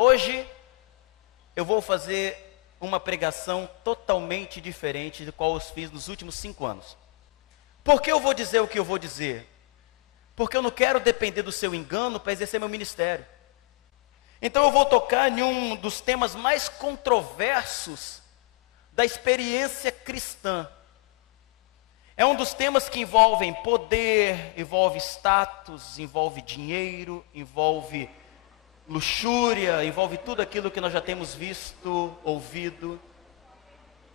Hoje eu vou fazer uma pregação totalmente diferente de qual eu fiz nos últimos 5 anos. Por que eu vou dizer o que eu vou dizer? Porque eu não quero depender do seu engano para exercer meu ministério. Então eu vou tocar em um dos temas mais controversos da experiência cristã. É um dos temas que envolvem poder, envolve status, envolve dinheiro, envolve luxúria, envolve tudo aquilo que nós já temos visto, ouvido.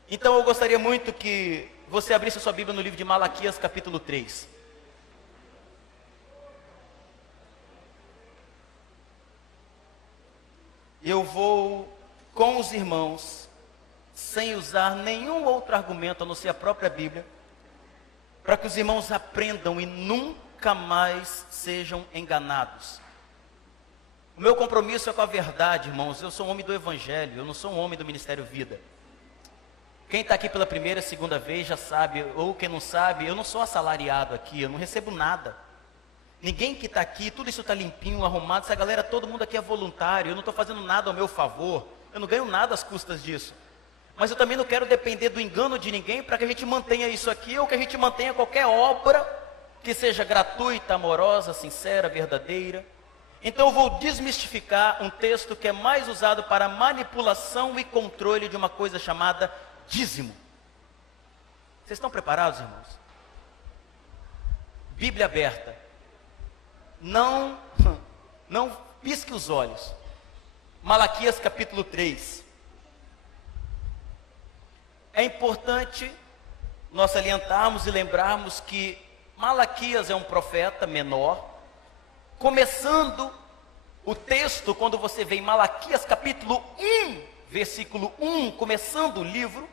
Então eu gostaria muito que você abrisse a sua Bíblia no livro de Malaquias, capítulo 3. Eu vou com os irmãos, sem usar nenhum outro argumento a não ser a própria Bíblia, para que os irmãos aprendam e nunca mais sejam enganados. O meu compromisso é com a verdade, irmãos. Eu sou um homem do Evangelho, eu não sou um homem do Ministério Vida. Quem está aqui pela primeira, segunda vez já sabe, ou quem não sabe, eu não sou assalariado aqui, eu não recebo nada. Ninguém que está aqui, tudo isso está limpinho, arrumado, essa galera, todo mundo aqui é voluntário, eu não estou fazendo nada ao meu favor, eu não ganho nada às custas disso. Mas eu também não quero depender do engano de ninguém para que a gente mantenha isso aqui, ou que a gente mantenha qualquer obra que seja gratuita, amorosa, sincera, verdadeira. Então eu vou desmistificar um texto que é mais usado para manipulação e controle de uma coisa chamada dízimo. Vocês estão preparados, irmãos? Bíblia aberta. Não pisque os olhos. Malaquias capítulo 3. É importante nós salientarmos e lembrarmos que Malaquias é um profeta menor. Começando o texto, quando você vê em Malaquias capítulo 1, versículo 1, começando o livro,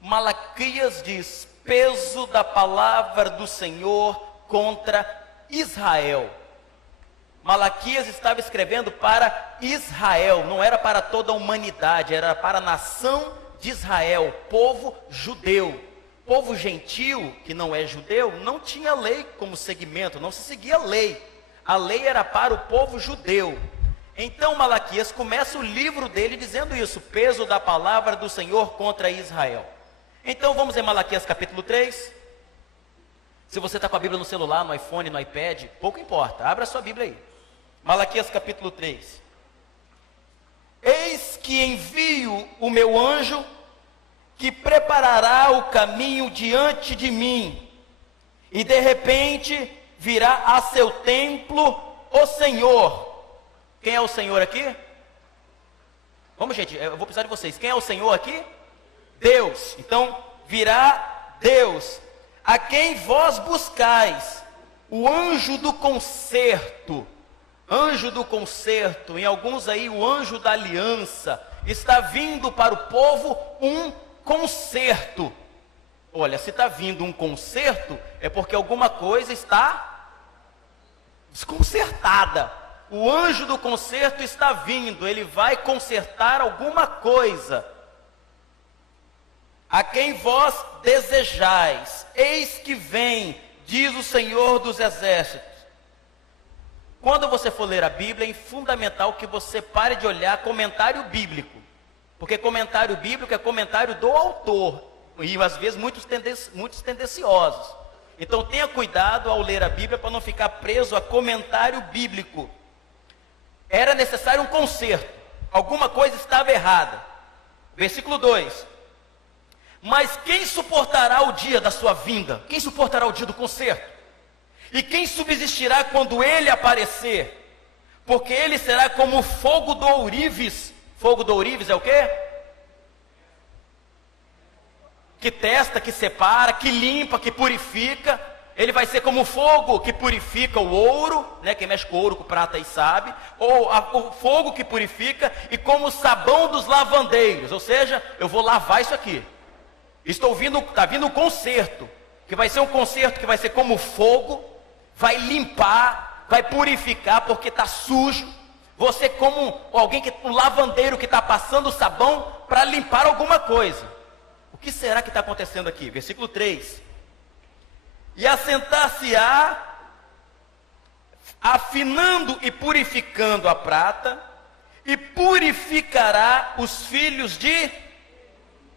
Malaquias diz: peso da palavra do Senhor contra Israel. Malaquias estava escrevendo para Israel, não era para toda a humanidade, era para a nação de Israel, povo judeu. Povo gentil, que não é judeu, não tinha lei como segmento, não se seguia lei. A lei era para o povo judeu. Então Malaquias começa o livro dele dizendo isso: peso da palavra do Senhor contra Israel. Então vamos em Malaquias capítulo 3. Se você está com a Bíblia no celular, no iPhone, no iPad, pouco importa, abra a sua Bíblia aí. Malaquias capítulo 3. Eis que envio o meu anjo, que preparará o caminho diante de mim, e de repente virá a seu templo o Senhor. Quem é o Senhor aqui? Vamos, gente, eu vou precisar de vocês. Quem é o Senhor aqui? Deus. Então, virá Deus, a quem vós buscais, o anjo do concerto. Anjo do concerto, em alguns aí o anjo da aliança, está vindo para o povo um concerto. Olha, se está vindo um concerto, é porque alguma coisa está desconcertada. O anjo do concerto está vindo, ele vai consertar alguma coisa. A quem vós desejais, eis que vem, diz o Senhor dos Exércitos. Quando você for ler a Bíblia, é fundamental que você pare de olhar comentário bíblico, porque comentário bíblico é comentário do autor, e às vezes muitos tendenciosos. Então tenha cuidado ao ler a Bíblia para não ficar preso a comentário bíblico. Era necessário um conserto, alguma coisa estava errada. Versículo 2: mas quem suportará o dia da sua vinda? Quem suportará o dia do conserto? E quem subsistirá quando ele aparecer? Porque ele será como fogo do ourives. Fogo do ourives é o quê? Que testa, que separa, que limpa, que purifica. Ele vai ser como fogo que purifica o ouro, né? Quem mexe com ouro, com prata aí sabe. Ou o fogo que purifica, e como o sabão dos lavandeiros. Ou seja, eu vou lavar isso aqui. Está vindo um conserto, que vai ser um conserto que vai ser como fogo, vai limpar, vai purificar, porque está sujo. Você como alguém um lavandeiro que está passando o sabão para limpar alguma coisa. O que será que está acontecendo aqui? Versículo 3. E assentar-se-á, afinando e purificando a prata, e purificará os filhos de...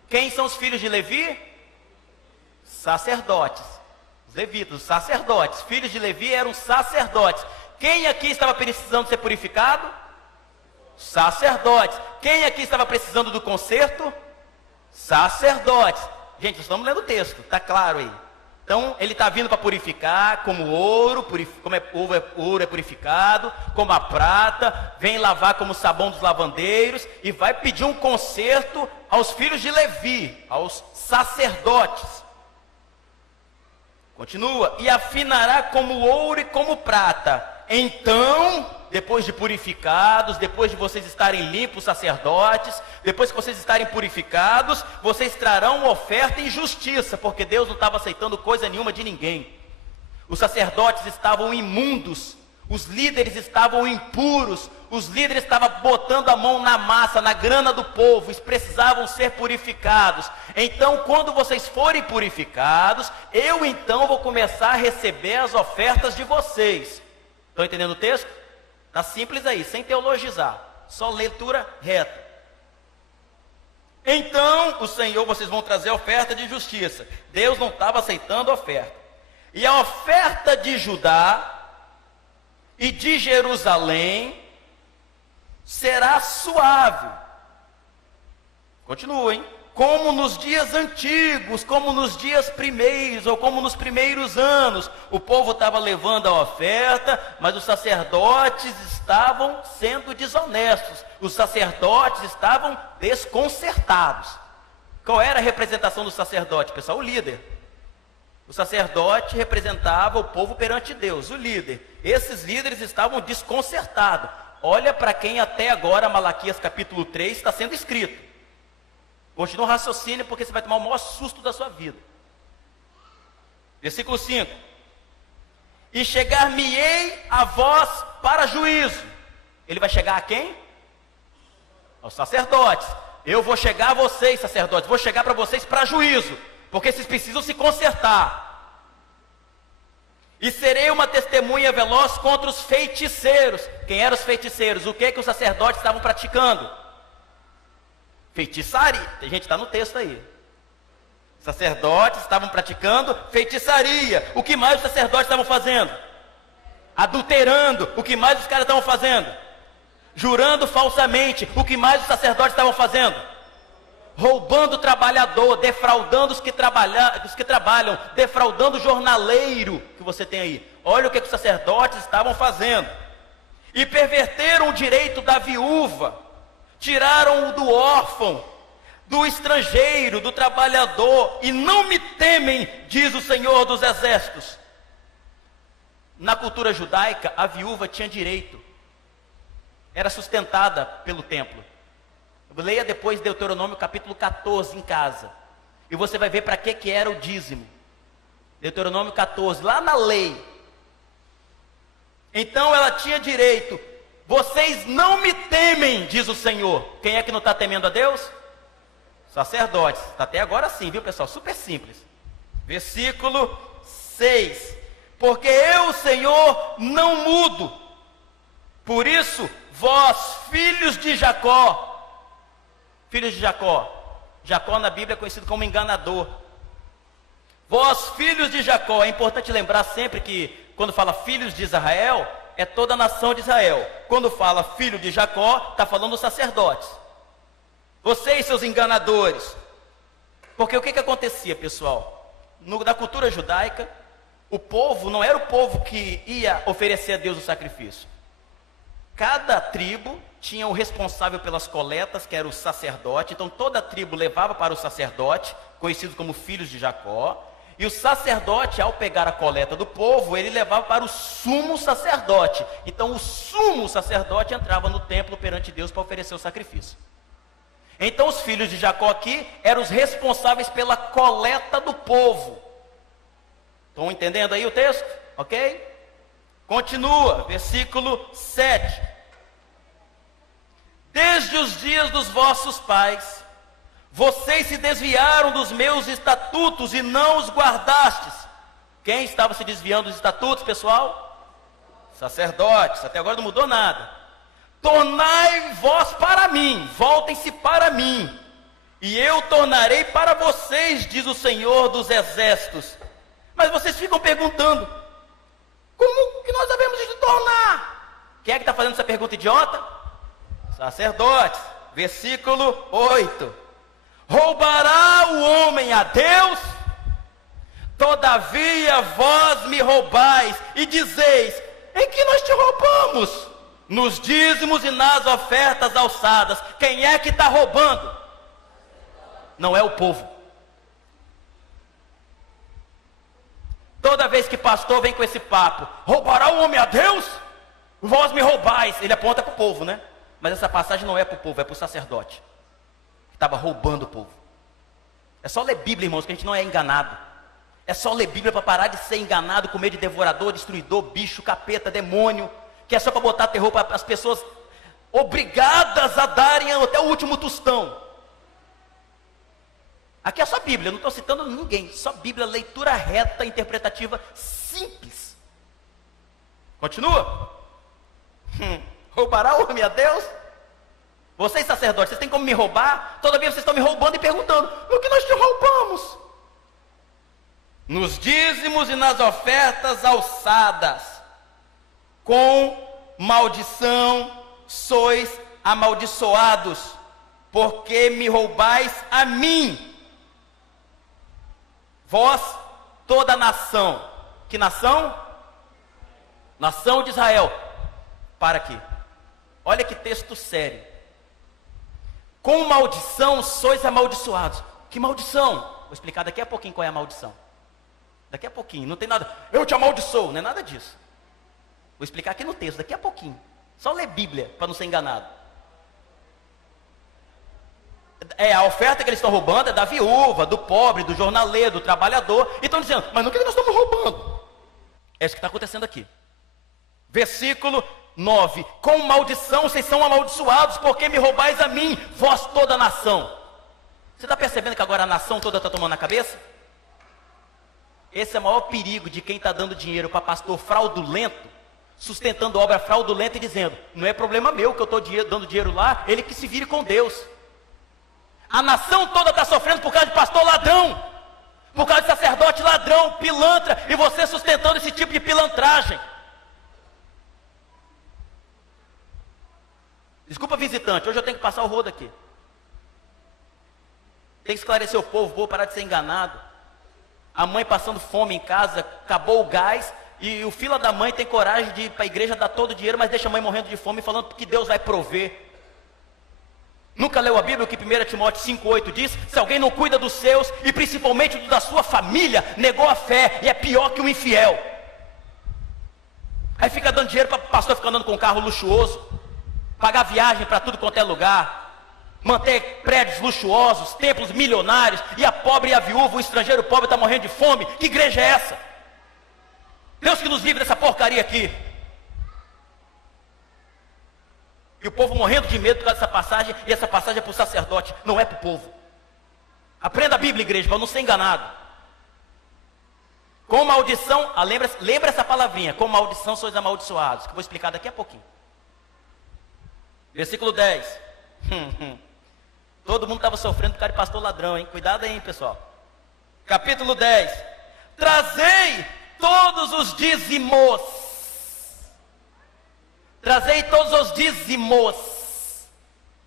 Quem são os filhos de Levi? Sacerdotes. Os levitas, os sacerdotes. Filhos de Levi eram sacerdotes. Quem aqui estava precisando ser purificado? Sacerdotes. Quem aqui estava precisando do conserto? Sacerdotes. Gente, nós estamos lendo o texto, está claro aí. Então, ele está vindo para purificar, como ouro, ouro é purificado, como a prata, vem lavar como o sabão dos lavandeiros, e vai pedir um conserto aos filhos de Levi, aos sacerdotes. Continua, e afinará como ouro e como prata. Então, depois de purificados, depois de vocês estarem limpos, sacerdotes, depois que vocês estarem purificados, vocês trarão oferta em justiça, porque Deus não estava aceitando coisa nenhuma de ninguém. Os sacerdotes estavam imundos, os líderes estavam impuros, os líderes estavam botando a mão na massa, na grana do povo, eles precisavam ser purificados. Então, quando vocês forem purificados, eu então vou começar a receber as ofertas de vocês. Estão entendendo o texto? Está simples aí, sem teologizar, só leitura reta. Então, o Senhor, vocês vão trazer a oferta de justiça. Deus não estava aceitando a oferta. E a oferta de Judá e de Jerusalém será suave. Continua, hein? Como nos dias antigos, como nos dias primeiros, ou como nos primeiros anos. O povo estava levando a oferta, mas os sacerdotes estavam sendo desonestos. Os sacerdotes estavam desconcertados. Qual era a representação do sacerdote, pessoal? O líder. O sacerdote representava o povo perante Deus, o líder. Esses líderes estavam desconcertados. Olha para quem até agora, Malaquias capítulo 3, está sendo escrito. Continua o raciocínio, porque você vai tomar o maior susto da sua vida. Versículo 5. E chegar-me-ei a vós para juízo. Ele vai chegar a quem? Aos sacerdotes. Eu vou chegar a vocês, sacerdotes, vou chegar para vocês para juízo, porque vocês precisam se consertar. E serei uma testemunha veloz contra os feiticeiros. Quem eram os feiticeiros? O que os sacerdotes estavam praticando? Feitiçaria. Tem gente que está no texto aí. Sacerdotes estavam praticando feitiçaria. O que mais os sacerdotes estavam fazendo? Adulterando. O que mais os caras estavam fazendo? Jurando falsamente. O que mais os sacerdotes estavam fazendo? Roubando o trabalhador, defraudando os que trabalham, defraudando o jornaleiro que você tem aí. Olha o que os sacerdotes estavam fazendo. E perverteram o direito da viúva. Tiraram-o do órfão, do estrangeiro, do trabalhador, e não me temem, diz o Senhor dos Exércitos. Na cultura judaica, a viúva tinha direito, era sustentada pelo templo. Leia depois Deuteronômio capítulo 14 em casa, e você vai ver para que era o dízimo. Deuteronômio 14, lá na lei. Então ela tinha direito. Vocês não me temem, diz o Senhor. Quem é que não está temendo a Deus? Sacerdotes. Está até agora sim, viu, pessoal? Super simples. Versículo 6. Porque eu, Senhor, não mudo. Por isso, vós, filhos de Jacó. Filhos de Jacó. Jacó na Bíblia é conhecido como enganador. Vós, filhos de Jacó. É importante lembrar sempre que quando fala filhos de Israel, é toda a nação de Israel. Quando fala filho de Jacó, está falando dos sacerdotes. Vocês, seus enganadores. Porque o que acontecia, pessoal? Na cultura judaica, o povo não era o povo que ia oferecer a Deus o sacrifício. Cada tribo tinha o responsável pelas coletas, que era o sacerdote. Então toda a tribo levava para o sacerdote, conhecido como filhos de Jacó. E o sacerdote, ao pegar a coleta do povo, ele levava para o sumo sacerdote. Então o sumo sacerdote entrava no templo perante Deus para oferecer o sacrifício. Então os filhos de Jacó aqui eram os responsáveis pela coleta do povo. Estão entendendo aí o texto? Ok? Continua, versículo 7. Desde os dias dos vossos pais, vocês se desviaram dos meus estatutos e não os guardastes. Quem estava se desviando dos estatutos, pessoal? Sacerdotes. Até agora não mudou nada. tornai vós para mim, voltem-se para mim, e eu tornarei para vocês, diz o Senhor dos Exércitos. Mas vocês ficam perguntando, como que nós devemos de tornar? Quem é que está fazendo essa pergunta idiota? Sacerdotes. Versículo 8. Roubará o homem a Deus? Todavia vós me roubais e dizeis, em que nós te roubamos? Nos dízimos e nas ofertas alçadas. Quem é que está roubando? Não é o povo. Toda vez que pastor vem com esse papo, roubará o homem a Deus? Vós me roubais. Ele aponta para o povo, né? Mas essa passagem não é para o povo, é para o sacerdote, que estava roubando o povo. É só ler Bíblia, irmãos, que a gente não é enganado. É só ler Bíblia para parar de ser enganado com medo de devorador, destruidor, bicho, capeta, demônio, que é só para botar terror para as pessoas obrigadas a darem até o último tostão. Aqui é só Bíblia, eu não estou citando ninguém, só Bíblia, leitura reta, interpretativa, simples. Continua. Roubará o homem a Deus? Vocês sacerdotes, vocês têm como me roubar? Todavia vocês estão me roubando e perguntando, no que nós te roubamos? Nos dízimos e nas ofertas alçadas, com maldição sois amaldiçoados, porque me roubais a mim. Vós, toda a nação. Que nação? Nação de Israel. Para aqui. Olha que texto sério. Com maldição sois amaldiçoados. Que maldição? Vou explicar daqui a pouquinho qual é a maldição. Daqui a pouquinho, não tem nada. Eu te amaldiçoo, não é nada disso. Vou explicar aqui no texto, daqui a pouquinho. Só ler Bíblia, para não ser enganado. A oferta que eles estão roubando é da viúva, do pobre, do jornaleiro, do trabalhador. E estão dizendo, mas no que nós estamos roubando? É isso que está acontecendo aqui. Versículo 9. Com maldição vocês são amaldiçoados, porque me roubais a mim, vós toda a nação. Você está percebendo que agora a nação toda está tomando a cabeça? Esse é o maior perigo de quem está dando dinheiro para pastor fraudulento, sustentando obra fraudulenta e dizendo, não é problema meu que eu estou dando dinheiro lá, ele que se vire com Deus. A nação toda está sofrendo por causa de pastor ladrão, por causa de sacerdote ladrão, pilantra, e você sustentando esse tipo de pilantragem. Desculpa, visitante, hoje eu tenho que passar o rodo aqui. Tem que esclarecer o povo, vou parar de ser enganado. A mãe passando fome em casa, acabou o gás, e o filho da mãe tem coragem de ir para a igreja dar todo o dinheiro, mas deixa a mãe morrendo de fome, falando que Deus vai prover. Nunca leu a Bíblia, o que 1 Timóteo 5,8 diz? Se alguém não cuida dos seus, e principalmente da sua família, negou a fé, e é pior que um infiel. Aí fica dando dinheiro para o pastor ficar andando com um carro luxuoso, pagar viagem para tudo quanto é lugar, manter prédios luxuosos, templos milionários, e a pobre e a viúva, o estrangeiro pobre está morrendo de fome. Que igreja é essa? Deus que nos livre dessa porcaria aqui. E o povo morrendo de medo por causa dessa passagem, e essa passagem é para o sacerdote, não é para o povo. Aprenda a Bíblia, igreja, para não ser enganado. Com maldição, lembra essa palavrinha, com maldição sois amaldiçoados, que eu vou explicar daqui a pouquinho. Versículo 10. Todo mundo estava sofrendo por causa de pastor ladrão, hein? Cuidado aí, hein, pessoal. Capítulo 10. Trazei todos os dízimos. Trazei todos os dízimos.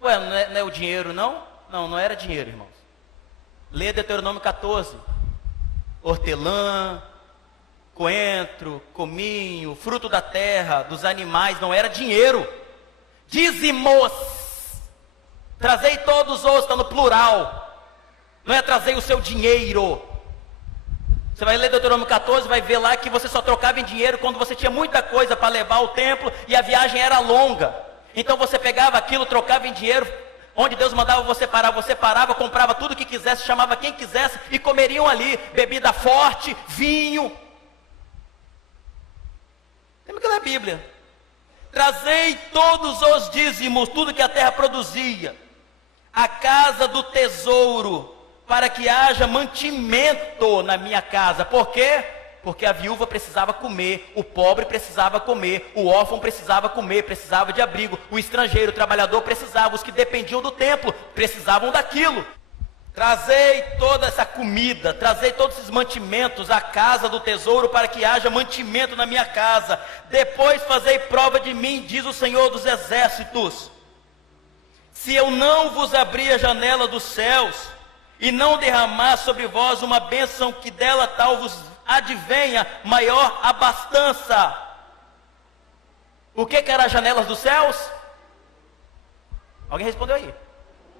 Ué, não é o dinheiro, não? Não era dinheiro, irmãos. Lê Deuteronômio 14. Hortelã, coentro, cominho, fruto da terra, dos animais, não era dinheiro. Dízimos. Trazei todos os, está no plural. Não é trazei o seu dinheiro. Você vai ler Deuteronômio 14, vai ver lá que você só trocava em dinheiro quando você tinha muita coisa para levar ao templo e a viagem era longa. Então você pegava aquilo, trocava em dinheiro, onde Deus mandava você parava, comprava tudo o que quisesse, chamava quem quisesse e comeriam ali, bebida forte, vinho. Lembra que ler a Bíblia? Trazei todos os dízimos, tudo que a terra produzia, a casa do tesouro, para que haja mantimento na minha casa. Por quê? porque a viúva precisava comer, o pobre precisava comer, o órfão precisava comer, precisava de abrigo, o estrangeiro, o trabalhador precisava, os que dependiam do templo precisavam daquilo. Trazei toda essa comida, trazei todos esses mantimentos à casa do tesouro, para que haja mantimento na minha casa. Depois fazei prova de mim, diz o Senhor dos Exércitos, se eu não vos abrir a janela dos céus, e não derramar sobre vós uma bênção, que dela tal vos advenha maior abastança. O que era as janelas dos céus? Alguém respondeu aí?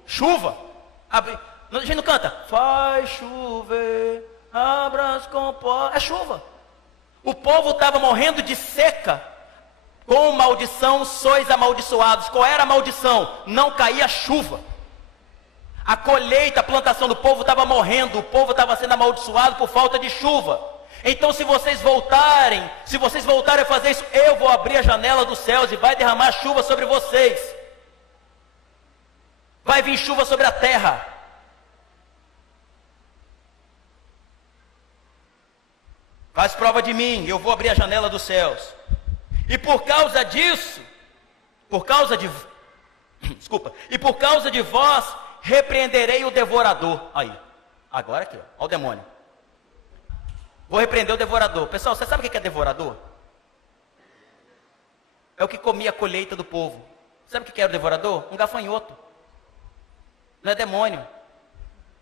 Chuva. A gente não canta, faz chover, abra as comportas. É chuva. O povo estava morrendo de seca. Com maldição sois amaldiçoados. Qual era a maldição? Não caía chuva. A colheita, a plantação do povo estava morrendo. O povo estava sendo amaldiçoado por falta de chuva. Então se vocês voltarem a fazer isso, eu vou abrir a janela dos céus e vai derramar chuva sobre vocês. Vai vir chuva sobre a terra. Faz prova de mim, eu vou abrir a janela dos céus. E por causa disso, e por causa de vós, repreenderei o devorador. Aí, agora aqui, ó o demônio. Vou repreender o devorador. Pessoal, você sabe o que é devorador? É o que comia a colheita do povo. Sabe o que era o devorador? Um gafanhoto. Não é demônio.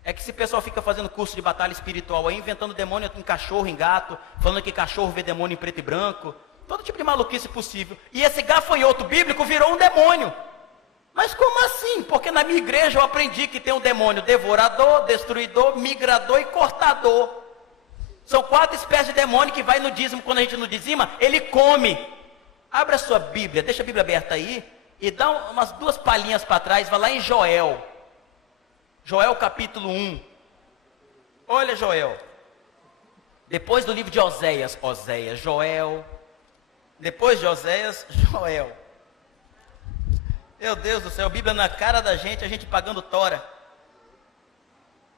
É que esse pessoal fica fazendo curso de batalha espiritual aí, inventando demônio em cachorro, em gato, falando que cachorro vê demônio em preto e branco, todo tipo de maluquice possível. E esse gafanhoto bíblico virou um demônio. Mas como assim? Porque na minha igreja eu aprendi que tem um demônio devorador, destruidor, migrador e cortador. São 4 espécies de demônio que vai no dízimo. Quando a gente não dizima, ele come. Abra a sua Bíblia, deixa a Bíblia aberta aí, e dá umas 2 palhinhas para trás, vai lá em Joel. Joel capítulo 1. Olha Joel. Depois do livro de Oséias, Joel. Depois de Oséias, Joel. Meu Deus do céu, Bíblia na cara da gente, a gente pagando tora.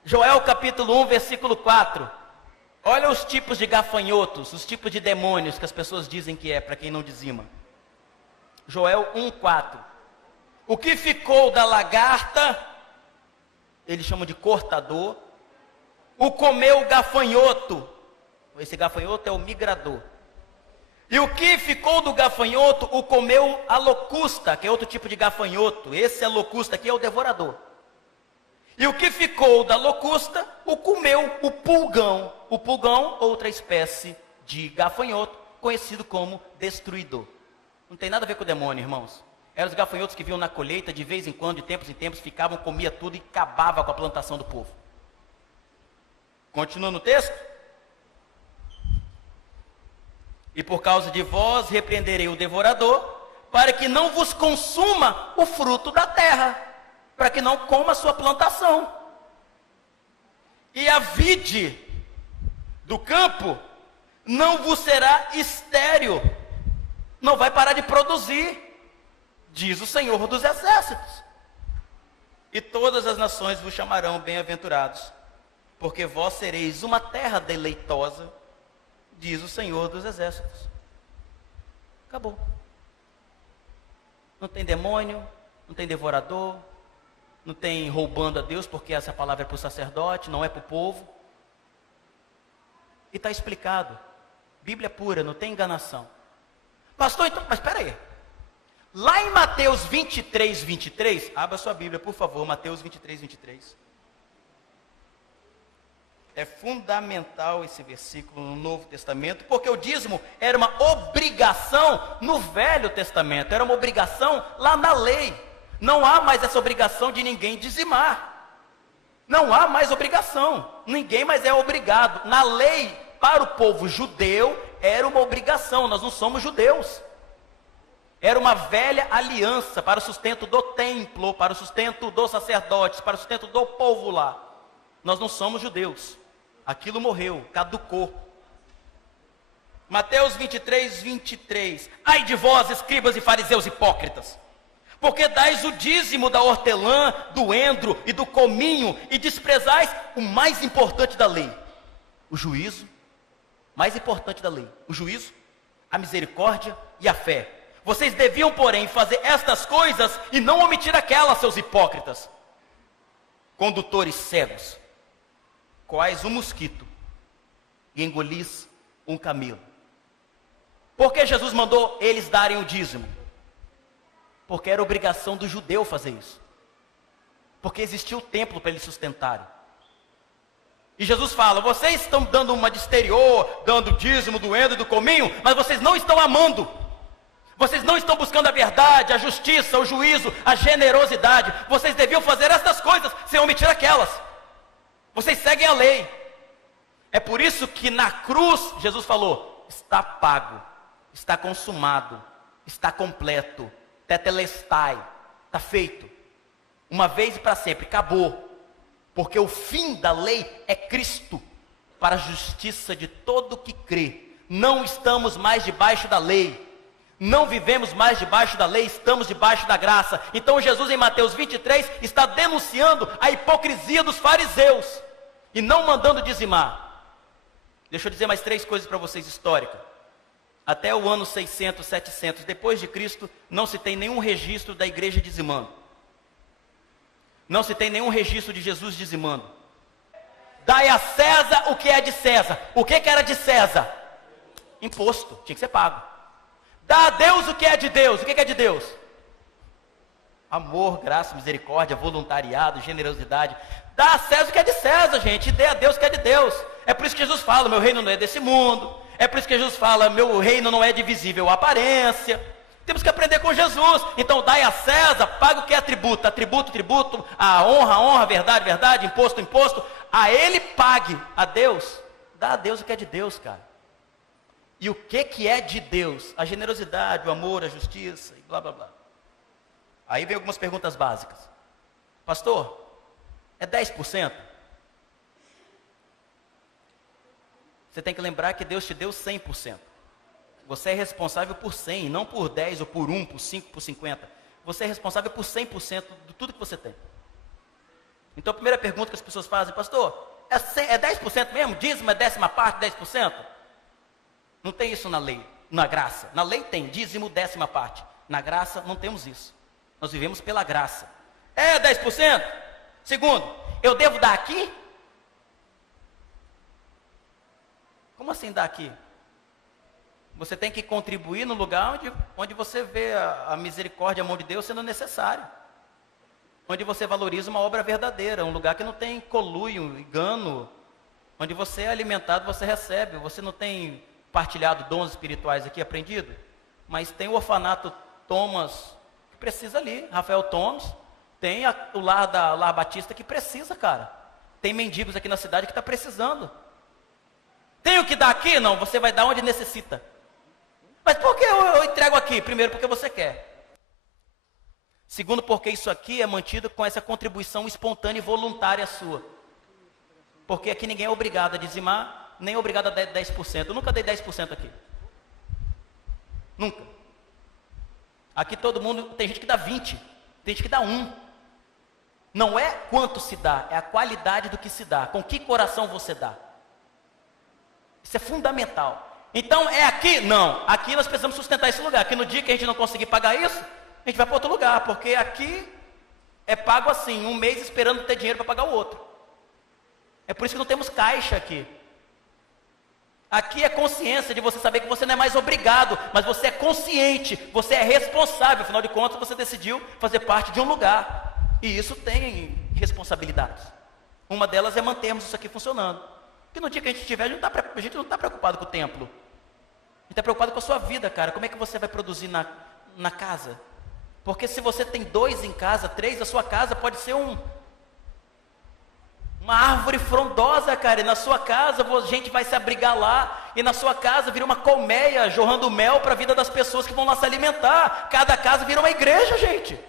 Joel capítulo 1, versículo 4. Olha os tipos de gafanhotos, os tipos de demônios que as pessoas dizem que é, para quem não dizima. Joel 1, 4. O que ficou da lagarta, eles chamam de cortador, o comeu o gafanhoto. Esse gafanhoto é o migrador. E o que ficou do gafanhoto, o comeu a locusta, que é outro tipo de gafanhoto. Esse é locusta aqui, é o devorador. E o que ficou da locusta, o comeu o pulgão. O pulgão, outra espécie de gafanhoto, conhecido como destruidor. Não tem nada a ver com o demônio, irmãos. Eram os gafanhotos que vinham na colheita, de vez em quando, de tempos em tempos, ficavam, comia tudo e acabava com a plantação do povo. Continua no texto. E por causa de vós repreenderei o devorador, para que não vos consuma o fruto da terra, para que não coma a sua plantação. E a vide do campo não vos será estéril, não vai parar de produzir, diz o Senhor dos Exércitos. E todas as nações vos chamarão bem-aventurados, porque vós sereis uma terra deleitosa, diz o Senhor dos Exércitos. Acabou. Não tem demônio, não tem devorador, não tem roubando a Deus, porque essa palavra é para o sacerdote, não é para o povo. E está explicado. Bíblia pura, não tem enganação. Pastor, então, mas espera aí. Lá em Mateus 23, 23, abra sua Bíblia, por favor, Mateus 23, 23. É fundamental esse versículo no Novo Testamento, porque o dízimo era uma obrigação no Velho Testamento, era uma obrigação lá na lei. Não há mais essa obrigação de ninguém dizimar. Não há mais obrigação. Ninguém mais é obrigado. Na lei, para o povo judeu, era uma obrigação. Nós não somos judeus. Era uma velha aliança para o sustento do templo, para o sustento dos sacerdotes, para o sustento do povo lá. Nós não somos judeus. Aquilo morreu, caducou. Mateus 23, 23. Ai de vós, escribas e fariseus hipócritas, porque dais o dízimo da hortelã, do endro e do cominho, e desprezais o mais importante da lei, o juízo. mais importante da lei: o juízo, a misericórdia e a fé. Vocês deviam, porém, fazer estas coisas e não omitir aquelas, seus hipócritas, condutores cegos, quais um mosquito, e engolis um camelo. Por que Jesus mandou eles darem o dízimo? Porque era obrigação do judeu fazer isso. Porque existia o templo para eles sustentarem. E Jesus fala: vocês estão dando uma de exterior, dando o dízimo, doendo e do cominho, mas vocês não estão amando. Vocês não estão buscando a verdade, a justiça, o juízo, a generosidade. Vocês deviam fazer essas coisas sem omitir aquelas. Vocês seguem a lei. É por isso que na cruz Jesus falou: está pago, está consumado, está completo, tetelestai, está feito. Uma vez e para sempre, acabou. Porque o fim da lei é Cristo, para a justiça de todo que crê. Não estamos mais debaixo da lei. Não vivemos mais debaixo da lei, estamos debaixo da graça. Então Jesus, em Mateus 23, está denunciando a hipocrisia dos fariseus e não mandando dizimar. Deixa eu dizer mais 3 coisas para vocês históricas. Até o ano 600, 700 depois de Cristo, não se tem nenhum registro da igreja dizimando. Não se tem nenhum registro de Jesus dizimando. Dai a César o que é de César. O que era de César? Imposto, tinha que ser pago. Dá a Deus o que é de Deus. O que é de Deus? Amor, graça, misericórdia, voluntariado, generosidade. Dá a César o que é de César, gente. E dê a Deus o que é de Deus. É por isso que Jesus fala: meu reino não é desse mundo. É por isso que Jesus fala: meu reino não é de visível aparência. Temos que aprender com Jesus. Então dai a César, paga o que é tributo. A tributo, a honra, verdade, verdade, imposto. A ele pague. A Deus, dá a Deus o que é de Deus, cara. E o que é de Deus? A generosidade, o amor, a justiça e blá blá blá. Aí vem algumas perguntas básicas. Pastor, é 10%? Você tem que lembrar que Deus te deu 100%. Você é responsável por 100, não por 10 ou por 1, por 5, por 50. Você é responsável por 100% de tudo que você tem. Então a primeira pergunta que as pessoas fazem: pastor, é 10% mesmo? Dízimo é 10ª parte, 10%? Não tem isso na lei, na graça. Na lei tem dízimo, 10ª parte. Na graça não temos isso. Nós vivemos pela graça. É 10%? Segundo, eu devo dar aqui? Como assim dar aqui? Você tem que contribuir no lugar onde você vê a misericórdia e a mão de Deus sendo necessário. Onde você valoriza uma obra verdadeira, um lugar que não tem conluio, engano. Onde você é alimentado, você recebe. Você não tem partilhado dons espirituais aqui, aprendido? Mas tem o orfanato Thomas, que precisa ali. Rafael Thomas. Tem o Lar Batista, que precisa, cara. Tem mendigos aqui na cidade que está precisando. Tem o que dar aqui? Não, você vai dar onde necessita. Mas por que eu entrego aqui? Primeiro, porque você quer. Segundo, porque isso aqui é mantido com essa contribuição espontânea e voluntária sua. Porque aqui ninguém é obrigado a dizimar, nem é obrigado a dar 10%. Eu nunca dei 10% aqui. Nunca. Aqui todo mundo, tem gente que dá 20%, tem gente que dá 1%. Não é quanto se dá, é a qualidade do que se dá. Com que coração você dá. Isso é fundamental. Então é aqui? Não. Aqui nós precisamos sustentar esse lugar. Aqui no dia que a gente não conseguir pagar isso, a gente vai para outro lugar. Porque aqui é pago assim, um mês esperando ter dinheiro para pagar o outro. É por isso que não temos caixa aqui. Aqui é consciência de você saber que você não é mais obrigado, mas você é consciente, você é responsável. Afinal de contas, você decidiu fazer parte de um lugar. E isso tem responsabilidades. Uma delas é mantermos isso aqui funcionando. Porque no dia que a gente tiver, a gente não está preocupado com o templo. A gente está preocupado com a sua vida, cara. Como é que você vai produzir na casa? Porque se você tem 2 em casa, 3, a sua casa pode ser uma árvore frondosa, cara. E na sua casa, a gente vai se abrigar lá. E na sua casa vira uma colmeia, jorrando mel para a vida das pessoas que vão lá se alimentar. Cada casa vira uma igreja, gente.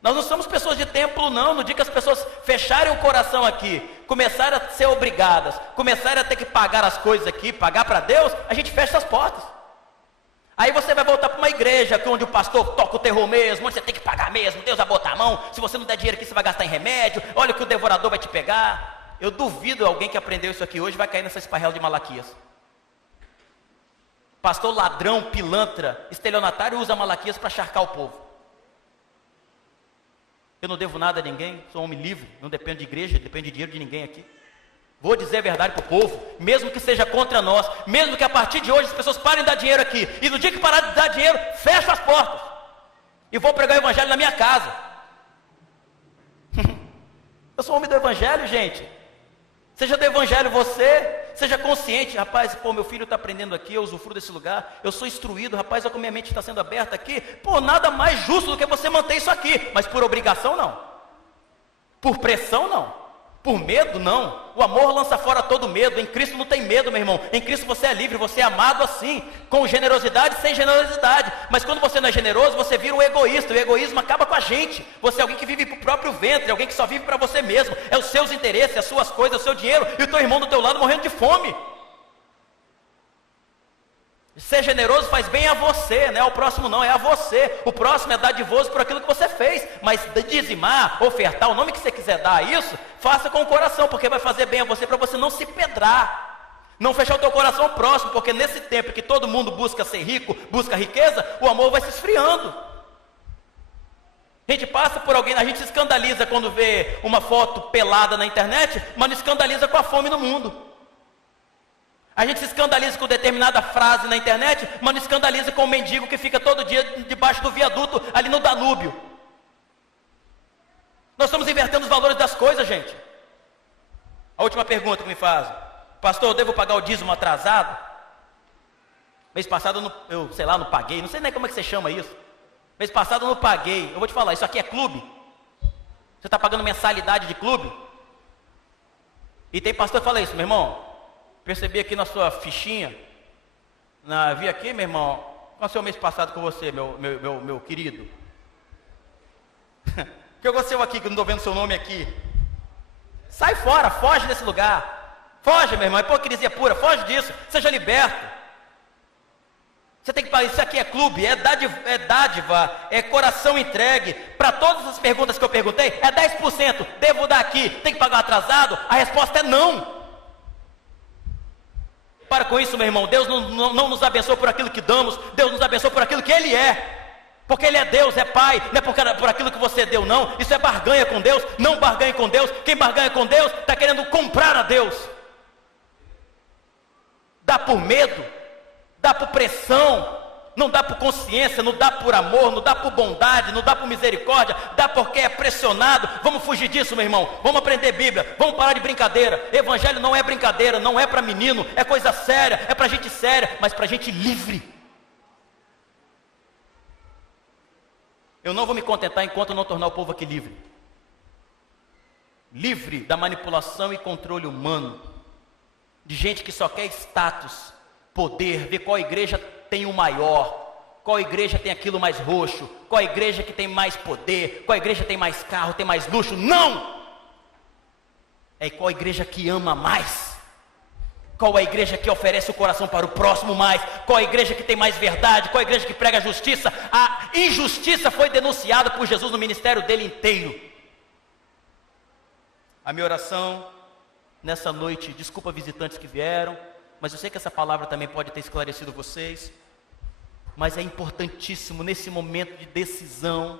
Nós não somos pessoas de templo, não. No dia que as pessoas fecharem o coração aqui, começarem a ser obrigadas, começarem a ter que pagar as coisas aqui, pagar para Deus, a gente fecha as portas. Aí você vai voltar para uma igreja onde o pastor toca o terror mesmo, onde você tem que pagar mesmo, Deus vai botar a mão. Se você não der dinheiro aqui, você vai gastar em remédio. Olha o que o devorador vai te pegar. Eu duvido alguém que aprendeu isso aqui hoje vai cair nessa esparrela de Malaquias. Pastor ladrão, pilantra, estelionatário usa Malaquias para charcar o povo. Eu não devo nada a ninguém, sou um homem livre, não dependo de igreja, dependo de dinheiro de ninguém aqui. Vou dizer a verdade para o povo, mesmo que seja contra nós, mesmo que a partir de hoje as pessoas parem de dar dinheiro aqui, e no dia que parar de dar dinheiro, fecho as portas, e vou pregar o evangelho na minha casa. Eu sou homem do evangelho, gente. Seja do evangelho você, seja consciente, rapaz, pô, meu filho está aprendendo aqui, eu usufruo desse lugar, eu sou instruído, rapaz, olha como minha mente está sendo aberta aqui, pô, nada mais justo do que você manter isso aqui, mas por obrigação não, por pressão não, por medo não. O amor lança fora todo medo. Em Cristo não tem medo, meu irmão. Em Cristo você é livre, você é amado assim, com generosidade, sem generosidade. Mas quando você não é generoso, você vira um egoísta. O egoísmo acaba com a gente. Você é alguém que vive para o próprio ventre, alguém que só vive para você mesmo. É os seus interesses, as suas coisas, o seu dinheiro, e o teu irmão do teu lado morrendo de fome. Ser generoso faz bem a você, não é ao próximo não, é a você. O próximo é dadivoso por aquilo que você fez, mas dizimar, ofertar, o nome que você quiser dar a isso, faça com o coração, porque vai fazer bem a você, para você não se pedrar, não fechar o teu coração próximo, porque nesse tempo que todo mundo busca ser rico, busca riqueza, o amor vai se esfriando. A gente passa por alguém, a gente se escandaliza quando vê uma foto pelada na internet, mas não escandaliza com a fome no mundo. A gente se escandaliza com determinada frase na internet, mas não escandaliza com o mendigo que fica todo dia debaixo do viaduto, ali no Danúbio. Nós estamos invertendo os valores das coisas, gente. A última pergunta que me fazem: pastor, eu devo pagar o dízimo atrasado? Mês passado eu não paguei, não sei nem como é que você chama isso. Mês passado eu não paguei. Eu vou te falar, isso aqui é clube? Você está pagando mensalidade de clube? E tem pastor que fala isso, meu irmão. Percebi aqui na sua fichinha, vi aqui, meu irmão, qual aconteceu o mês passado com você, meu querido? O que aconteceu aqui, que eu não estou vendo seu nome aqui? Sai fora, foge desse lugar. Foge, meu irmão, é hipocrisia pura, foge disso, seja liberto. Você tem que falar, isso aqui é clube, é dádiva, é coração entregue. Para todas as perguntas que eu perguntei, é 10%, devo dar aqui, tem que pagar atrasado? A resposta é não. Para com isso, meu irmão. Deus não nos abençoa por aquilo que damos, Deus nos abençoa por aquilo que Ele é, porque Ele é Deus, é Pai, não é por aquilo que você deu não. Isso é barganha com Deus, não barganhe com Deus. Quem barganha com Deus, está querendo comprar a Deus. Dá por medo, dá por pressão, não dá por consciência, não dá por amor, não dá por bondade, não dá por misericórdia, dá porque é pressionado. Vamos fugir disso, meu irmão, vamos aprender Bíblia, vamos parar de brincadeira. Evangelho não é brincadeira, não é para menino, é coisa séria, é para gente séria, mas para gente livre. Eu não vou me contentar enquanto eu não tornar o povo aqui livre. Livre da manipulação e controle humano, de gente que só quer status, poder, ver qual igreja tem o maior, qual igreja tem aquilo mais roxo, qual igreja que tem mais poder, qual igreja tem mais carro, tem mais luxo. Não! É qual igreja que ama mais, qual a igreja que oferece o coração para o próximo mais, qual a igreja que tem mais verdade, qual a igreja que prega a justiça. A injustiça foi denunciada por Jesus no ministério dele inteiro. A minha oração nessa noite, desculpa visitantes que vieram, mas eu sei que essa palavra também pode ter esclarecido vocês, mas é importantíssimo nesse momento de decisão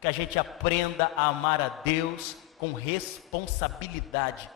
que a gente aprenda a amar a Deus com responsabilidade.